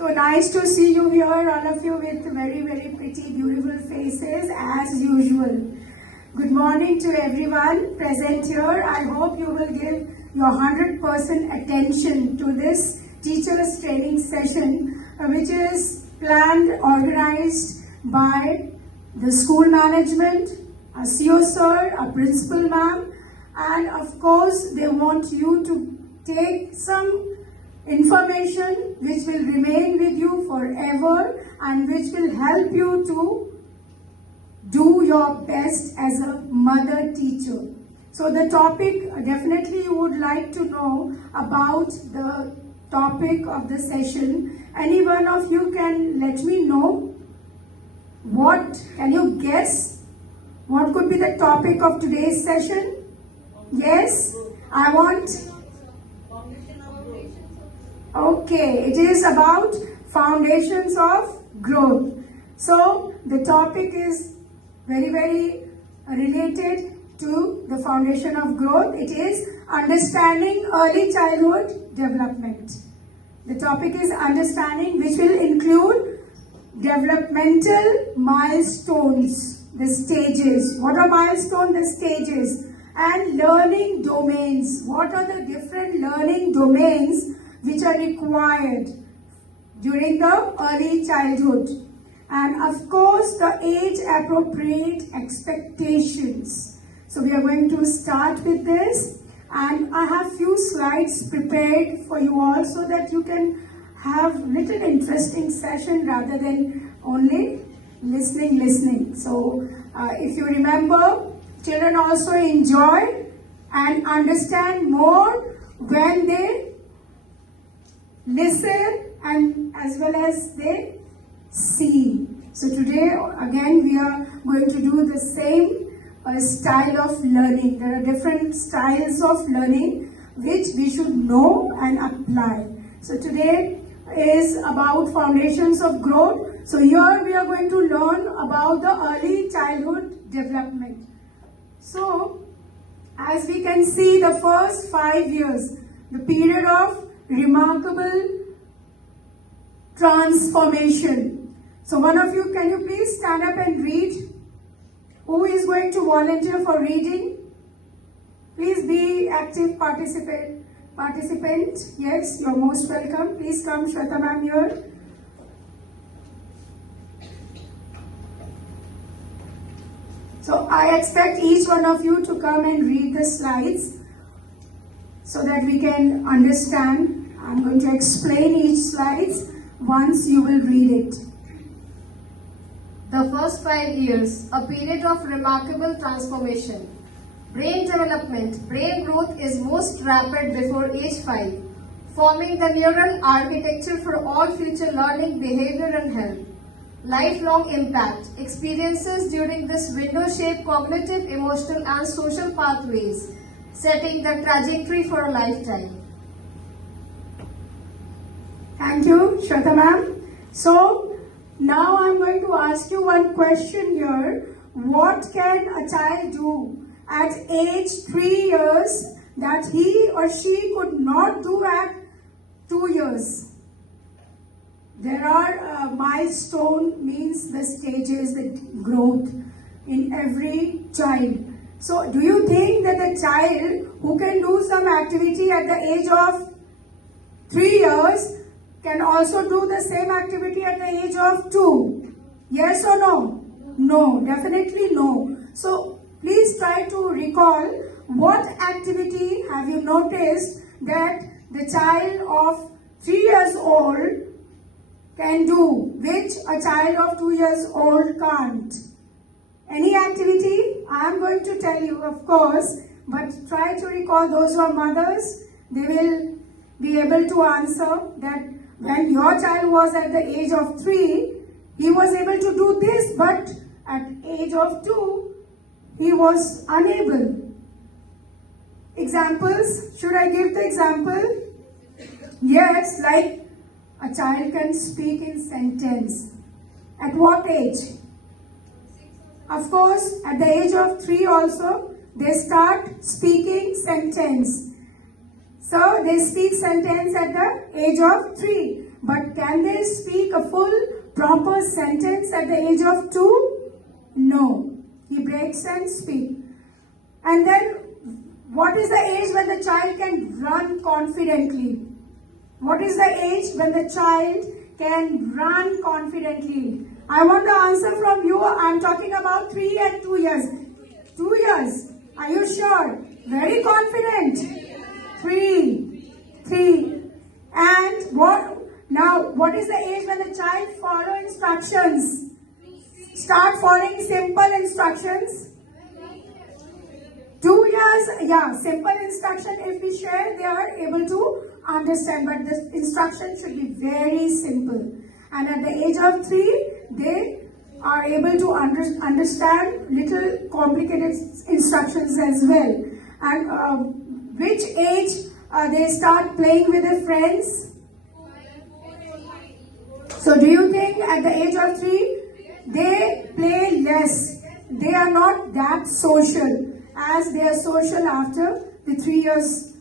So nice to see you here, all of you with very, very pretty, beautiful faces as usual. Good morning to everyone present here. I hope you will give your 100% attention to this teachers training session, which is planned, organized by the school management, a CO sir, a principal ma'am, and of course they want you to take some information which will remain with you forever and which will help you to do your best as a mother teacher. So the topic, definitely you would like to know about the topic of the session. Any one of you can let me know what, can you guess what could be the topic of today's session? Yes, I want. Okay, it is about foundations of growth. So the topic is very, very related to the foundation of growth. It is understanding early childhood development. The topic is understanding, which will include developmental milestones, the stages. What are milestones? The stages. And learning domains. What are the different learning domains which are required during the early childhood? And of course, the age-appropriate expectations. So we are going to start with this, and I have few slides prepared for you all so that you can have little interesting session rather than only listening. So if you remember, children also enjoy and understand more when they listen and as well as they see. So today again we are going to do the same style of learning. There are different styles of learning which we should know and apply. So today is about foundations of growth. So here we are going to learn about the early childhood development. So as we can see, the first 5 years, the period of remarkable transformation. So one of you, can you please stand up and read? Who is going to volunteer for reading? Please be active participant. Yes, you're most welcome. Please come, Shweta ma'am here. So I expect each one of you to come and read the slides so that we can understand. I'm going to explain each slides once you will read it. The first 5 years, a period of remarkable transformation. Brain development, brain growth is most rapid before age 5, forming the neural architecture for all future learning, behavior and health. Lifelong impact, experiences during this window shape cognitive, emotional and social pathways, setting the trajectory for a lifetime. Thank you, Shweta ma'am. So, now I'm going to ask you one question here. What can a child do at age 3 years that he or she could not do at 2 years? There are milestone, means the stages, the growth in every child. So do you think that the child who can do some activity at the age of 3 years can also do the same activity at the age of 2? Yes or no? No, definitely no. So please try to recall what activity have you noticed that the child of 3 years old can do, which a child of 2 years old can't. Any activity? I am going to tell you, of course, but try to recall. Those who are mothers, they will be able to answer that when your child was at the age of 3, he was able to do this, but at age of 2, he was unable. Examples? Should I give the example? Yes, like a child can speak in sentence. At what age? Of course, at the age of 3 also, they start speaking sentence. So, they speak sentence at the age of 3. But can they speak a full, proper sentence at the age of 2? No. He breaks and speaks. And then, what is the age when the child can run confidently? What is the age when the child can run confidently? I want the answer from you. I'm talking about 3 and 2 years. 2 years. Are you sure? Very confident. 3. And what is the age when the child follow instructions? Start following simple instructions. 2 years, yeah, simple instruction if we share, they are able to understand, but the instruction should be very simple. And at the age of 3, they are able to understand little complicated instructions as well. And which age they start playing with their friends? So do you think at the age of 3, they play less? They are not that social as they are social after the 3 years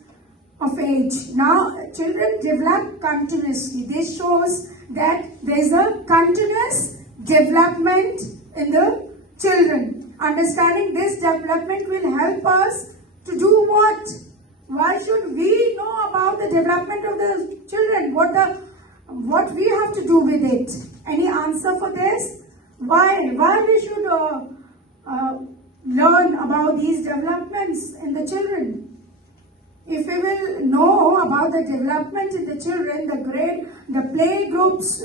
of age. Now, children develop continuously. This shows that there is a continuous development in the children. Understanding this development will help us to do what? Why should we know about the development of the children? What we have to do with it? Any answer for this? Why we should learn about these developments in the children? If we will know about the development in the children, the play groups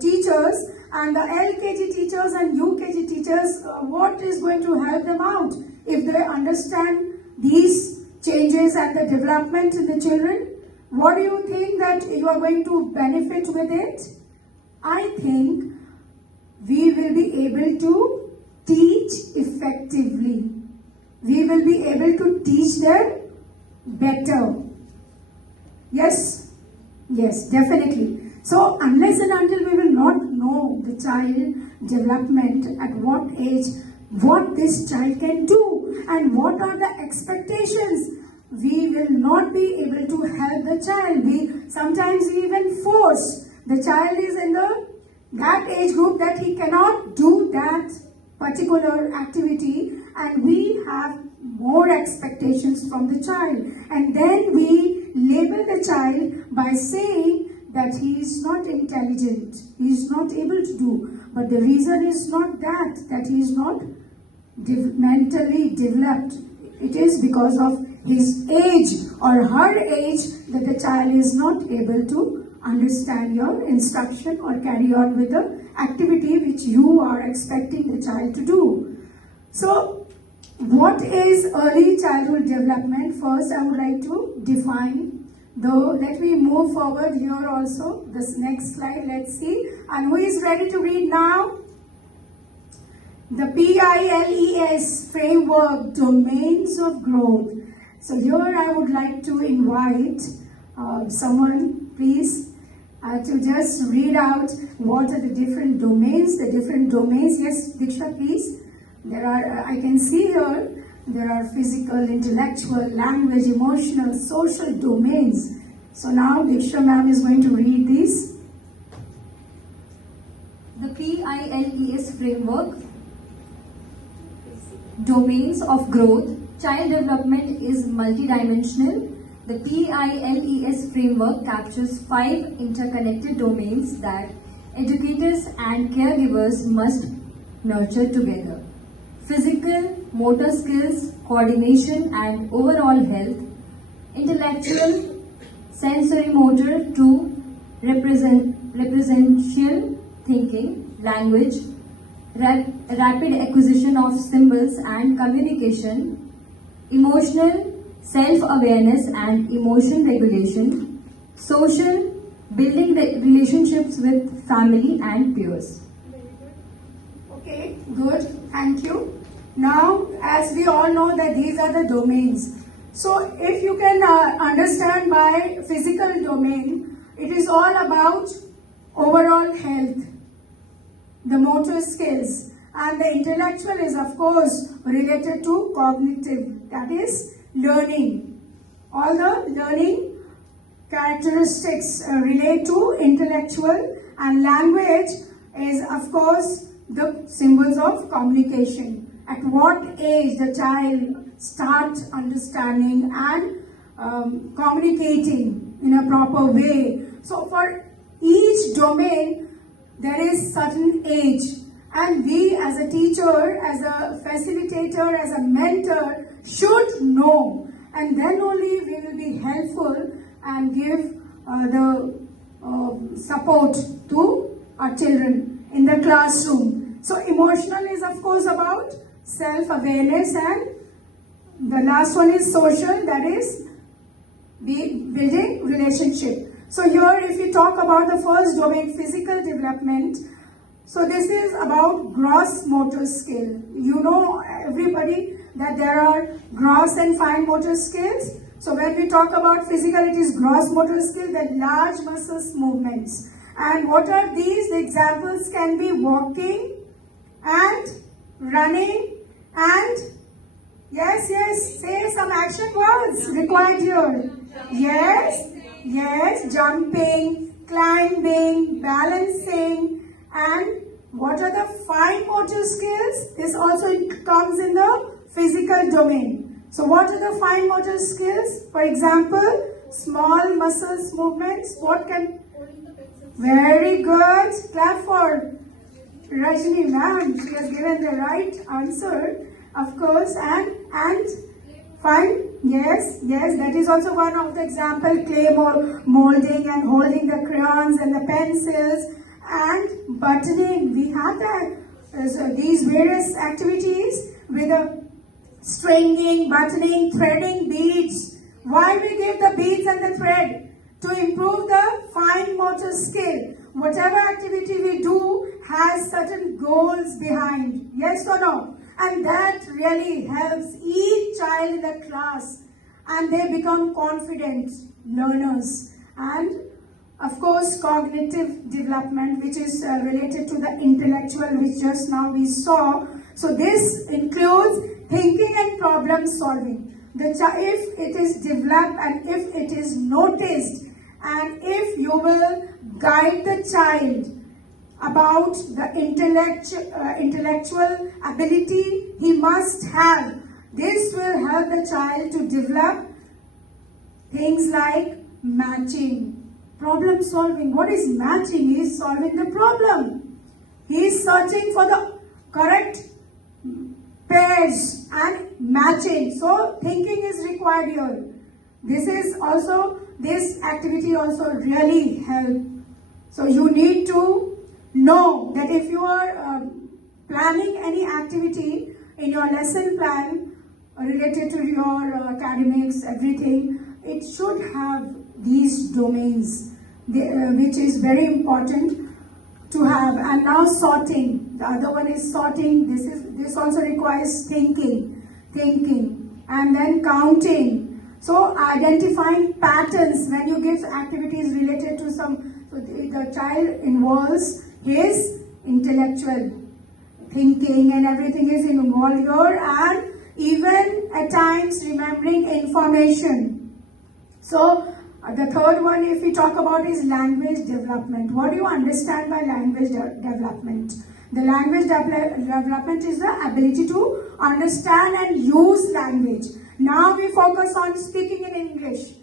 teachers and the LKG teachers and UKG teachers, what is going to help them out? If they understand these changes and the development in the children, what do you think that you are going to benefit with it? I think we will be able to teach effectively. We will be able to teach them better. Yes? Yes, definitely. So, unless and until we will not know the child development, at what age, what this child can do, and what are the expectations, we will not be able to help the child. Sometimes we even force. The child is in that age group that he cannot do that particular activity, and we have more expectations from the child. And then we label the child by saying that he is not intelligent, he is not able to do. But the reason is not that he is not mentally developed. It is because of his age or her age that the child is not able to understand your instruction or carry on with the activity which you are expecting the child to do. So, what is early childhood development? First, I would like to define. Let me move forward here also. This next slide, let's see. And who is ready to read now? The PILES framework, domains of growth. So here I would like to invite someone, please, to just read out what are the different domains. Yes, Diksha, please. There are, I can see here, there are physical, intellectual, language, emotional, social domains. So now Diksha ma'am is going to read these. The PILES framework, domains of growth. Child development is multidimensional. The PILES framework captures 5 interconnected domains that educators and caregivers must nurture together. Physical, motor skills, coordination and overall health. Intellectual, sensory motor to representational thinking, language, rapid acquisition of symbols and communication. Emotional, self-awareness and emotion regulation. Social, building the relationships with family and peers. Okay, good. Thank you. Now, as we all know that these are the domains. So, if you can understand by physical domain, it is all about overall health, the motor skills, and the intellectual is of course related to cognitive, that is learning. All the learning characteristics relate to intellectual, and language is, of course, the symbols of communication. At what age the child starts understanding and communicating in a proper way. So for each domain, there is certain age, and we as a teacher, as a facilitator, as a mentor should know, and then only we will be helpful and give the support to our children in the classroom. So emotional is of course about self-awareness, and the last one is social, that is building relationship. So here if you talk about the first domain, physical development, so this is about gross motor skill. You know everybody that there are gross and fine motor skills. So when we talk about physical, it is gross motor skill, the large muscles movements. And what are these? The examples can be walking and running and yes, say some action words required here. Yes, jumping, climbing, balancing, and what are the fine motor skills? This also comes in the physical domain. So what are the fine motor skills? For example, small muscles movements. What can? Very good. Clap for Rajni ma'am. She has given the right answer, of course. And fine. Yes, that is also one of the example. Clay molding and holding the crayons and the pencils and buttoning. We have that. So these various activities with the stringing, buttoning, threading beads. Why we give the beads and the thread? To improve the fine motor skill. Whatever activity we do has certain goals behind. Yes or no? And that really helps each child in the class, and they become confident learners. And of course, cognitive development, which is related to the intellectual, which just now we saw. So this includes thinking and problem solving. If it is developed and if it is noticed, and if you will guide the child about the intellectual ability he must have, this will help the child to develop things like matching, problem solving. What is matching? He is solving the problem. He is searching for the correct pairs and matching. So thinking is required here. This activity also really helps. So you need to know that if you are planning any activity in your lesson plan related to your academics, everything, it should have these domains, which is very important to have. And now sorting. The other one is sorting. This also requires thinking, and then counting. So identifying patterns when you give activities related to some, so the child involves his intellectual thinking and everything is involved here, and even at times remembering information. So the third one, if we talk about, is language development. What do you understand by language development? The language development is the ability to understand and use language. Now we focus on speaking in English.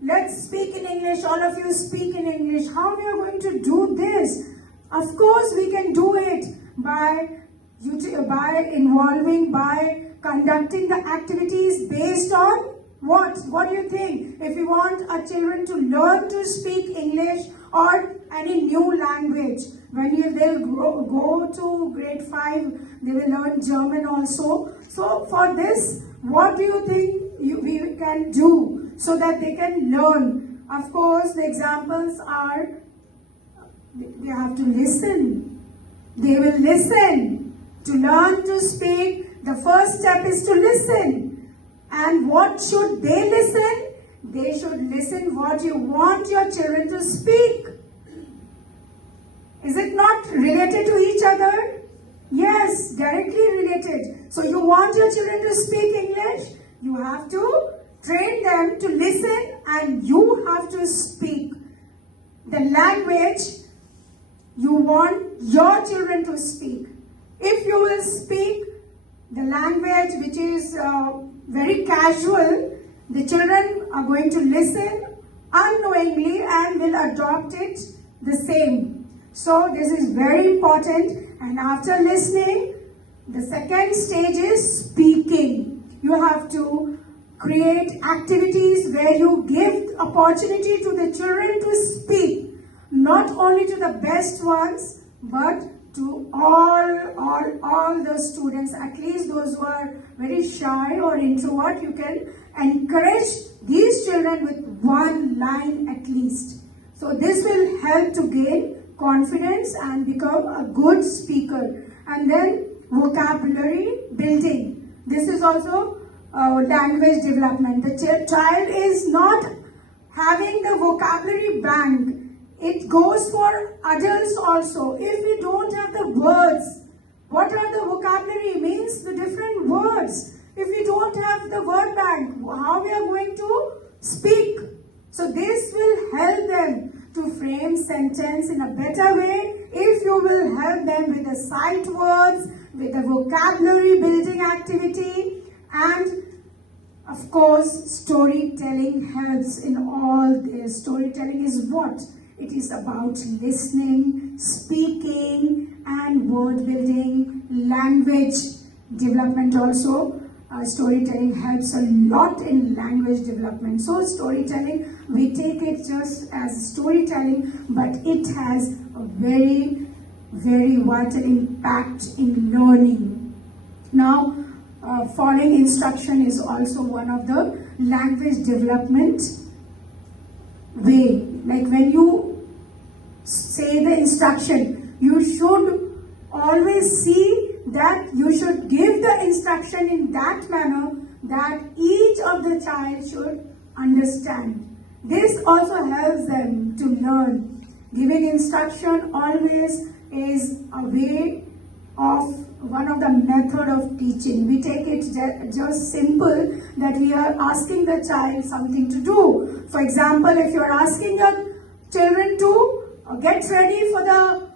Let's speak in English. All of you speak in English. How we are going to do this? Of course, we can do it by conducting the activities based on what? What do you think? If we want our children to learn to speak English or any new language, when they'll go to grade 5, they will learn German also. So for this, what do you think we can do so that they can learn? Of course, the examples are, they have to listen. They will listen. To learn to speak, the first step is to listen. And what should they listen? They should listen what you want your children to speak. Is it not related to each other? Yes, directly related. So you want your children to speak English, you have to train them to listen, and you have to speak the language you want your children to speak. If you will speak the language which is very casual, the children are going to listen unknowingly and will adopt it the same. So this is very important, and after listening, the second stage is speaking. You have to create activities where you give opportunity to the children to speak, not only to the best ones, but to all the students, at least those who are very shy or introvert. You can encourage these children with one line at least. So this will help to gain confidence and become a good speaker. And then vocabulary building. This is also language development. The child is not having the vocabulary bank. It goes for adults also. If we don't have the words, what are the vocabulary? Means the different words. If we don't have the word bank, how we are going to speak? So this will help them to frame sentence in a better way if you will help them with the sight words, with the vocabulary building activity, and of course storytelling helps in all this. Storytelling is what? It is about listening, speaking, and word building, language development also. Storytelling helps a lot in language development. So storytelling, we take it just as storytelling, but it has a very, very vital impact in learning. Now, following instruction is also one of the language development way. Like when you say the instruction, you should always see that you should give the instruction in that manner that each of the child should understand. This also helps them to learn. Giving instruction always is a way of one of the method of teaching. We take it just simple that we are asking the child something to do. For example, if you are asking your children to get ready for the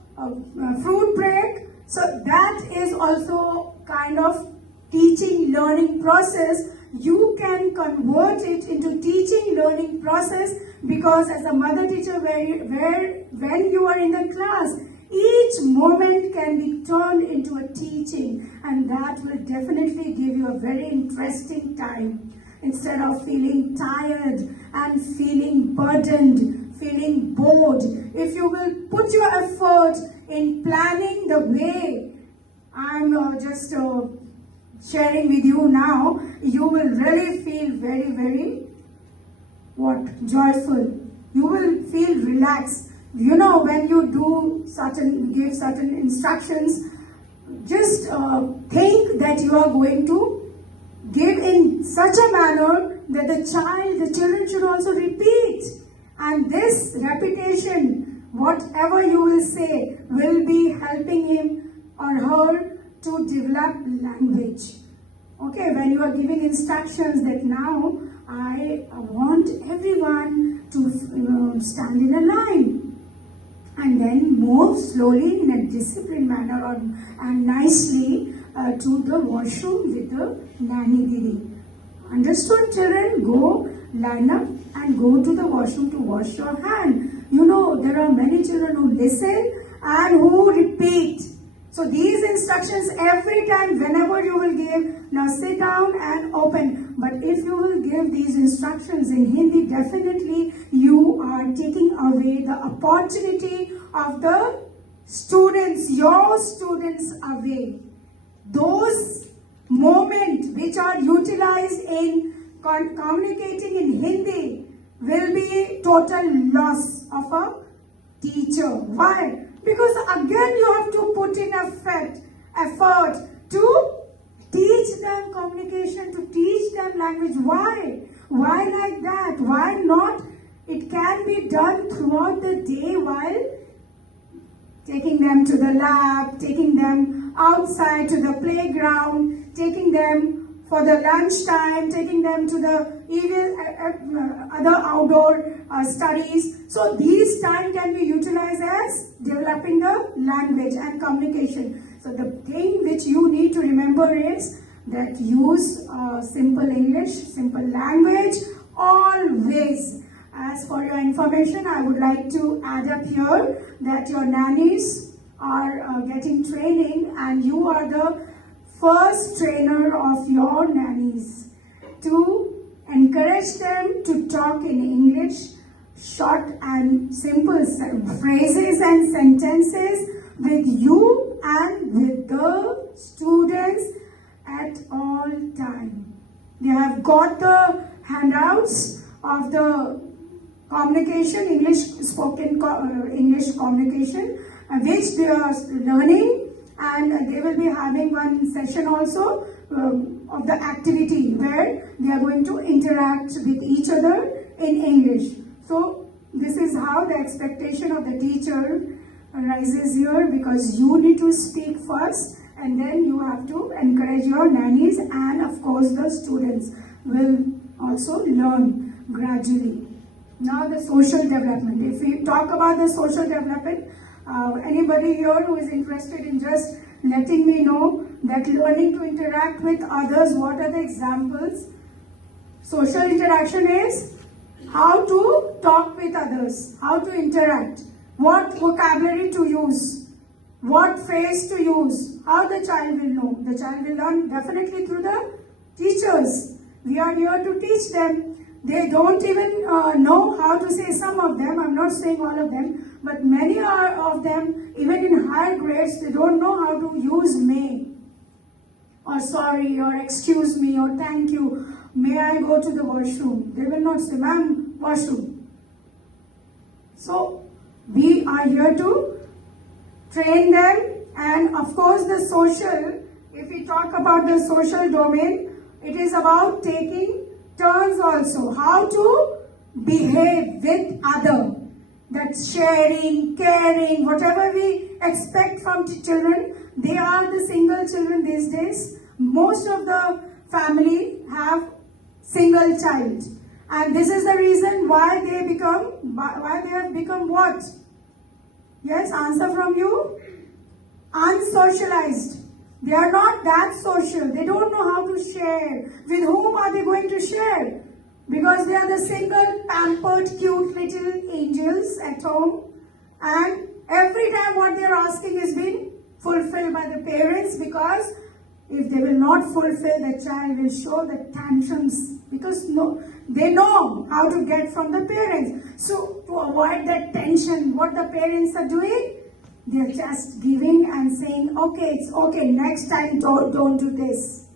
fruit break, so that is also kind of teaching learning process. You can convert it into teaching learning process, because as a mother teacher, when you are in the class, each moment can be turned into a teaching, and that will definitely give you a very interesting time. Instead of feeling tired and feeling burdened, feeling bored, if you will put your effort in planning the way I'm just sharing with you now, you will really feel very, very joyful. You will feel relaxed. You know, when you give certain instructions, just think that you are going to give in such a manner that the children should also repeat. And this repetition, whatever you will say, will be helping him or her to develop language. Okay, when you are giving instructions that now I want everyone to stand in a line, and then move slowly in a disciplined manner and nicely to the washroom with the nanny didi. Understood, children? Go line up and go to the washroom to wash your hand. You know, there are many children who listen and who repeat. So these instructions every time, whenever you will give, now sit down and open. But if you will give these instructions in Hindi, definitely you are taking away the opportunity of the students, your students away. Those moments which are utilized in communicating in Hindi will be total loss of a teacher. Why? Because again you have to put in effort to teach them communication, to teach them language. Why? Why like that? Why not? It can be done throughout the day while taking them to the lab, taking them outside to the playground, taking them for the lunch time, taking them to the even other outdoor studies. So these time can be utilized as developing the language and communication. So the thing which you need to remember is that use simple English, simple language, always. As for your information, I would like to add up here that your nannies are getting training, and you are the first trainer of your nannies to encourage them to talk in English, short and simple phrases and sentences with you and with the students at all time. They have got the handouts of the communication, English communication, which they are learning, and they will be having one session also of the activity where they are going to interact with each other in English. So this is how the expectation of the teacher arises here, because you need to speak first, and then you have to encourage your nannies, and of course the students will also learn gradually. Now the social development. If we talk about the social development, anybody here who is interested in just letting me know that learning to interact with others, what are the examples? Social interaction is how to talk with others, how to interact, what vocabulary to use, what phrase to use, how the child will know. The child will learn definitely through the teachers. We are here to teach them. They don't even know how to say, some of them, I'm not saying all of them, but many of them, even in higher grades, they don't know how to use may, or sorry, or excuse me, or thank you. May I go to the washroom? They will not say, ma'am, washroom. So, we are here to train them, and of course the social, if we talk about the social domain, it is about taking turns also, how to behave with other. That's sharing, caring, whatever we expect from children. They are the single children these days. Most of the family have single child, and this is the reason why they have become what? Yes, answer from you. Unsocialized. They are not that social. They don't know how to share. With whom are they going to share? Because they are the single, pampered, cute little angels at home. And every time what they are asking is being fulfilled by the parents, because if they will not fulfill, the child will show the tantrums, because they know how to get from the parents. So to avoid that tension, what the parents are doing? They are just giving and saying, okay, it's okay, next time don't do this.